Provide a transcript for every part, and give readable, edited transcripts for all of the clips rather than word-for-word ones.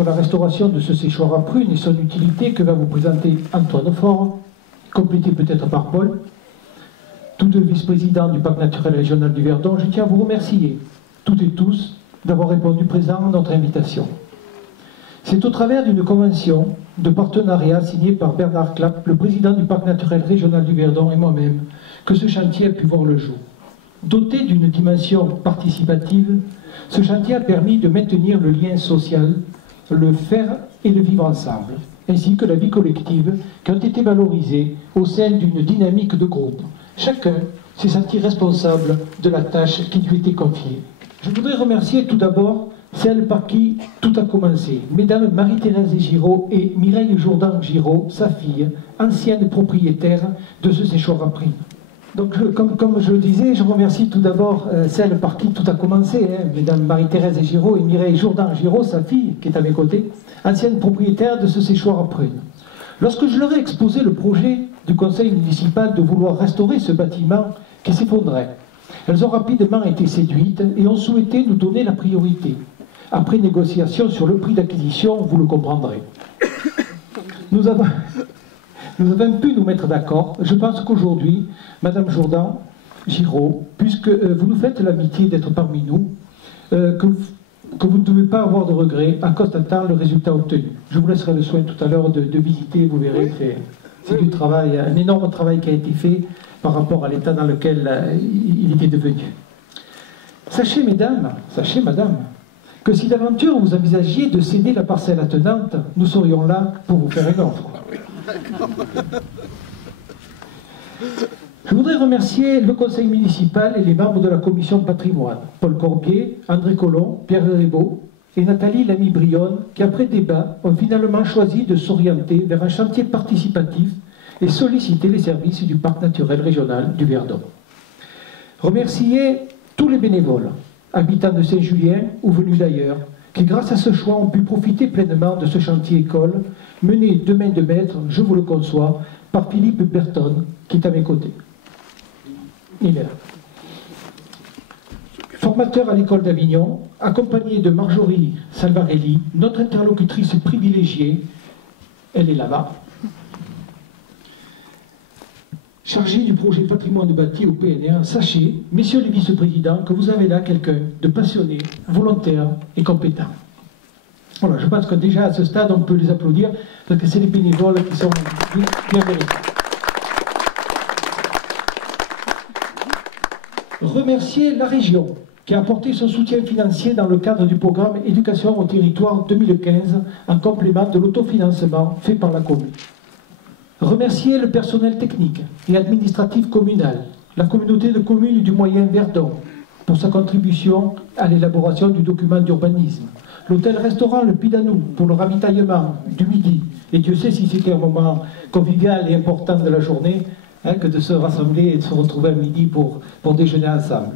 sur la restauration de ce séchoir à prunes et son utilité que va vous présenter Antoine Faure, complété peut-être par Paul, tous deux vice-présidents du Parc naturel régional du Verdon. Je tiens à vous remercier, toutes et tous, d'avoir répondu présent à notre invitation. C'est au travers d'une convention de partenariat signée par Bernard Clapp, le président du Parc naturel régional du Verdon, et moi-même, que ce chantier a pu voir le jour. Doté d'une dimension participative, ce chantier a permis de maintenir le lien social, le faire et le vivre ensemble, ainsi que la vie collective qui ont été valorisées au sein d'une dynamique de groupe. Chacun s'est senti responsable de la tâche qui lui était confiée. Je voudrais remercier tout d'abord celle par qui tout a commencé, Mesdames Marie-Thérèse Giraud et Mireille Jourdan-Giraud, sa fille, ancienne propriétaire de ce séchoir à prunes. Donc, comme je le disais, je remercie tout d'abord celle par qui tout a commencé, Mesdames Marie-Thérèse Giraud et Mireille Jourdan-Giraud, sa fille, qui est à mes côtés, ancienne propriétaire de ce séchoir à prunes. Lorsque je leur ai exposé le projet du conseil municipal de vouloir restaurer ce bâtiment qui s'effondrait, elles ont rapidement été séduites et ont souhaité nous donner la priorité. Après négociation sur le prix d'acquisition, vous le comprendrez. Nous avons pu nous mettre d'accord. Je pense qu'aujourd'hui, Madame Jourdan-Giraud, puisque vous nous faites l'amitié d'être parmi nous, que vous ne devez pas avoir de regrets en constatant le résultat obtenu. Je vous laisserai le soin tout à l'heure de visiter, vous verrez, c'est du travail, un énorme travail qui a été fait par rapport à l'état dans lequel il était devenu. Sachez, mesdames, sachez, madame, que si d'aventure vous envisagiez de céder la parcelle attenante, nous serions là pour vous faire une offre. Je voudrais remercier le conseil municipal et les membres de la commission patrimoine, Paul Corbier, André Collomb, Pierre Rébaud et Nathalie Lamy-Brionne, qui après débat ont finalement choisi de s'orienter vers un chantier participatif et solliciter les services du Parc naturel régional du Verdon. Remercier tous les bénévoles, habitants de Saint-Julien ou venus d'ailleurs, qui grâce à ce choix ont pu profiter pleinement de ce chantier école, mené de main de maître, je vous le conçois, par Philippe Berton, qui est à mes côtés. Il est là. Formateur à l'école d'Avignon, accompagné de Marjorie Salvarelli, notre interlocutrice privilégiée, elle est là-bas, chargée du projet patrimoine bâti au PNR. Sachez, messieurs les vice-présidents, que vous avez là quelqu'un de passionné, volontaire et compétent. Voilà, je pense que déjà à ce stade, on peut les applaudir, parce que c'est les bénévoles qui sont bien vérifiés. Remercier la région, qui a apporté son soutien financier dans le cadre du programme Éducation au territoire 2015, en complément de l'autofinancement fait par la commune. Remercier le personnel technique et administratif communal, la communauté de communes du Moyen Verdon, pour sa contribution à l'élaboration du document d'urbanisme. L'hôtel-restaurant Le Pidanou pour le ravitaillement du midi. Et Dieu sait si c'était un moment convivial et important de la journée, que de se rassembler et de se retrouver à midi pour déjeuner ensemble.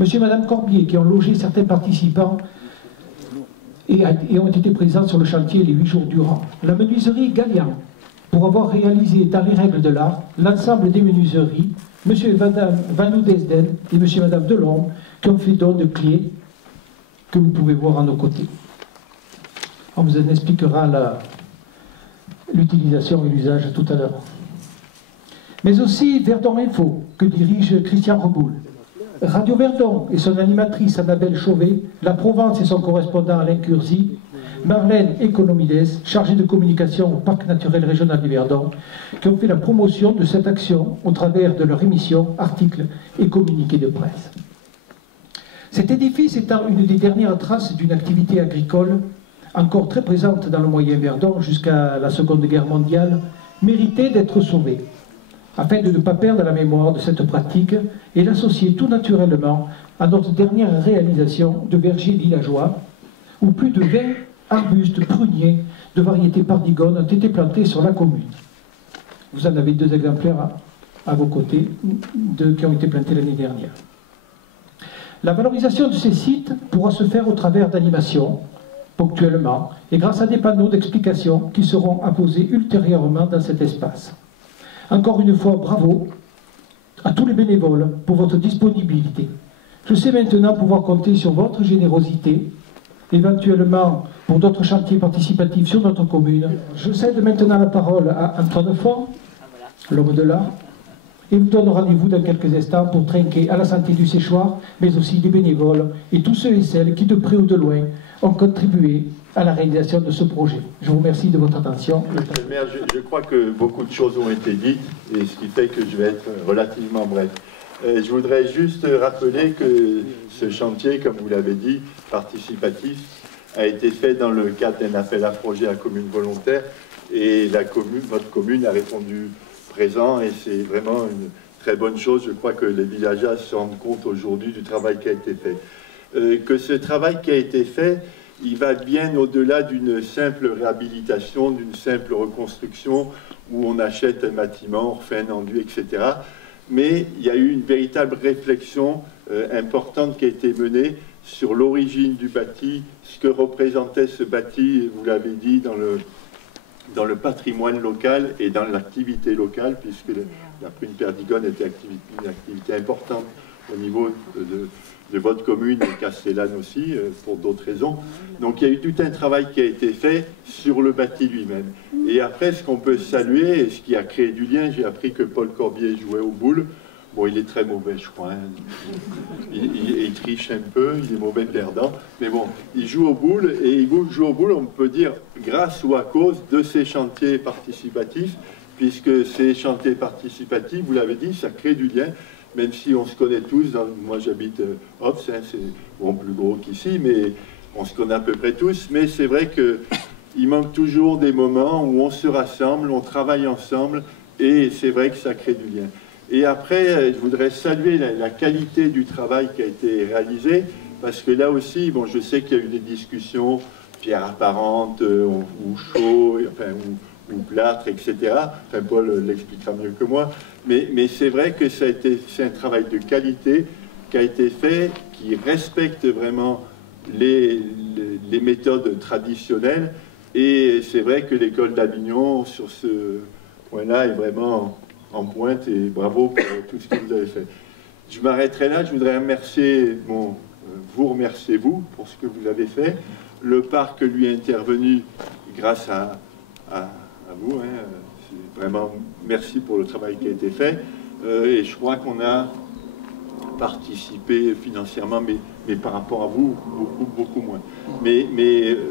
Monsieur et Madame Corbier, qui ont logé certains participants et ont été présents sur le chantier les 8 jours durant. La menuiserie Gallian, pour avoir réalisé dans les règles de l'art l'ensemble des menuiseries, monsieur et madame Vanou Desden et monsieur et madame Delon, qui ont fait don de clés que vous pouvez voir à nos côtés. On vous en expliquera l'utilisation et l'usage tout à l'heure. Mais aussi Verdon Info, que dirige Christian Reboul. Radio Verdon et son animatrice Annabelle Chauvet, La Provence et son correspondant Alain Curzi, Marlène Economides, chargée de communication au Parc naturel régional du Verdon, qui ont fait la promotion de cette action au travers de leur émission, articles et communiqués de presse. Cet édifice étant une des dernières traces d'une activité agricole encore très présente dans le Moyen Verdon jusqu'à la Seconde Guerre mondiale, méritait d'être sauvé, afin de ne pas perdre la mémoire de cette pratique et l'associer tout naturellement à notre dernière réalisation de vergers villageois, où plus de 20 arbustes pruniers de variété pardigone ont été plantés sur la commune. Vous en avez 2 exemplaires à vos côtés, 2 qui ont été plantés l'année dernière. La valorisation de ces sites pourra se faire au travers d'animations, ponctuellement, et grâce à des panneaux d'explication qui seront apposés ultérieurement dans cet espace. Encore une fois, bravo à tous les bénévoles pour votre disponibilité. Je sais maintenant pouvoir compter sur votre générosité, éventuellement pour d'autres chantiers participatifs sur notre commune. Je cède maintenant la parole à Antoine Faure, l'homme de l'art, et vous donne rendez-vous dans quelques instants pour trinquer à la santé du séchoir, mais aussi des bénévoles et tous ceux et celles qui, de près ou de loin, ont contribué à la réalisation de ce projet. Je vous remercie de votre attention. Monsieur le maire, je crois que beaucoup de choses ont été dites, et ce qui fait que je vais être relativement bref. Je voudrais juste rappeler que ce chantier, comme vous l'avez dit, participatif, a été fait dans le cadre d'un appel à projet à commune volontaire, et votre commune a répondu présent, et c'est vraiment une très bonne chose. Je crois que les villageois se rendent compte aujourd'hui du travail qui a été fait. Que ce travail qui a été fait, il va bien au-delà d'une simple réhabilitation, d'une simple reconstruction où on achète un bâtiment, on refait un enduit, etc. Mais il y a eu une véritable réflexion importante qui a été menée sur l'origine du bâti, ce que représentait ce bâti, vous l'avez dit, dans le patrimoine local et dans l'activité locale, puisque la prune perdigone était une activité importante au niveau de votre commune et Castellane aussi, pour d'autres raisons. Donc il y a eu tout un travail qui a été fait sur le bâti lui-même. Et après, ce qu'on peut saluer, et ce qui a créé du lien, j'ai appris que Paul Corbier jouait aux boules. Bon, il est très mauvais, je crois. Hein. Il triche un peu, il est mauvais perdant. Mais bon, il joue aux boules, et il joue aux boules, on peut dire, grâce ou à cause de ces chantiers participatifs, puisque ces chantiers participatifs, vous l'avez dit, ça crée du lien. Même si on se connaît tous, moi j'habite Ops, hein, c'est bon, plus gros qu'ici, mais on se connaît à peu près tous, mais c'est vrai qu'il manque toujours des moments où on se rassemble, on travaille ensemble, et c'est vrai que ça crée du lien. Et après, je voudrais saluer la qualité du travail qui a été réalisé, parce que là aussi, bon, je sais qu'il y a eu des discussions, pierre apparente, ou chaud, enfin, ou plâtre, etc. Enfin, Paul l'expliquera mieux que moi. Mais c'est vrai que c'est un travail de qualité qui a été fait, qui respecte vraiment les méthodes traditionnelles. Et c'est vrai que l'école d'Avignon, sur ce point-là, est vraiment en pointe. Et bravo pour tout ce que vous avez fait. Je m'arrêterai là. Je voudrais remercier, vous remercier vous pour ce que vous avez fait. Le parc lui est intervenu grâce à vous. Hein. Vraiment, merci pour le travail qui a été fait. Et je crois qu'on a participé financièrement, mais par rapport à vous, beaucoup moins. Mais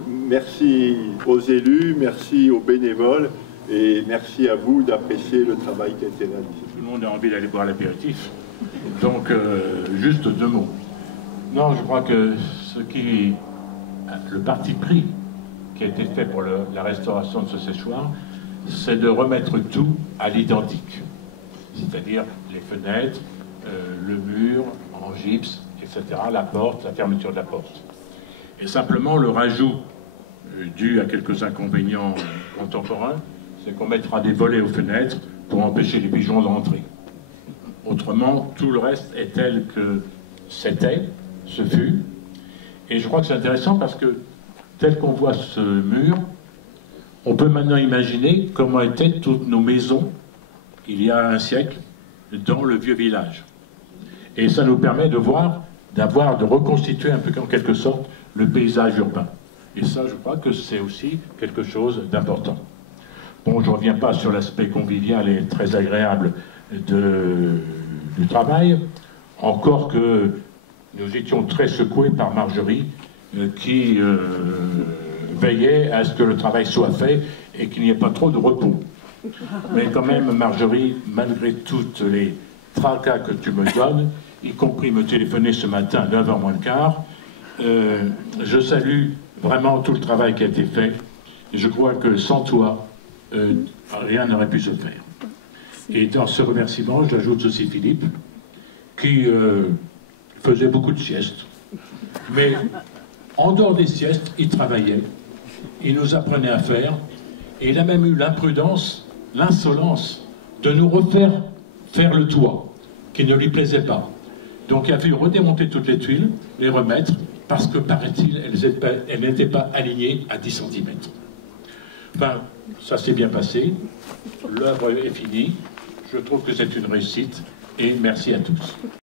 merci aux élus, merci aux bénévoles, et merci à vous d'apprécier le travail qui a été réalisé. Tout le monde a envie d'aller boire l'apéritif. Donc, juste 2 mots. Non, je crois que le parti pris qui a été fait pour la restauration de ce séchoir, c'est de remettre tout à l'identique. C'est-à-dire les fenêtres, le mur en gypse, etc., la porte, la fermeture de la porte. Et simplement, le rajout dû à quelques inconvénients contemporains, c'est qu'on mettra des volets aux fenêtres pour empêcher les pigeons d'entrer. Autrement, tout le reste est tel que c'était, ce fut. Et je crois que c'est intéressant parce que, tel qu'on voit ce mur, on peut maintenant imaginer comment étaient toutes nos maisons il y a un siècle dans le vieux village. Et ça nous permet de voir, de reconstituer un peu en quelque sorte le paysage urbain. Et ça, je crois que c'est aussi quelque chose d'important. Bon, je ne reviens pas sur l'aspect convivial et très agréable du travail, encore que nous étions très secoués par Marjorie, qui veillait à ce que le travail soit fait et qu'il n'y ait pas trop de repos. Mais quand même, Marjorie, malgré toutes les tracas que tu me donnes, y compris me téléphoner ce matin à 9h moins le quart, je salue vraiment tout le travail qui a été fait. Et je crois que sans toi, rien n'aurait pu se faire. Et dans ce remerciement, j'ajoute aussi Philippe, qui faisait beaucoup de siestes. Mais en dehors des siestes, il travaillait, il nous apprenait à faire, et il a même eu l'imprudence, l'insolence de nous refaire faire le toit, qui ne lui plaisait pas. Donc il a fallu redémonter toutes les tuiles, les remettre, parce que, paraît-il, elles n'étaient pas alignées à 10 cm. Enfin, ça s'est bien passé, l'œuvre est finie, je trouve que c'est une réussite, et merci à tous.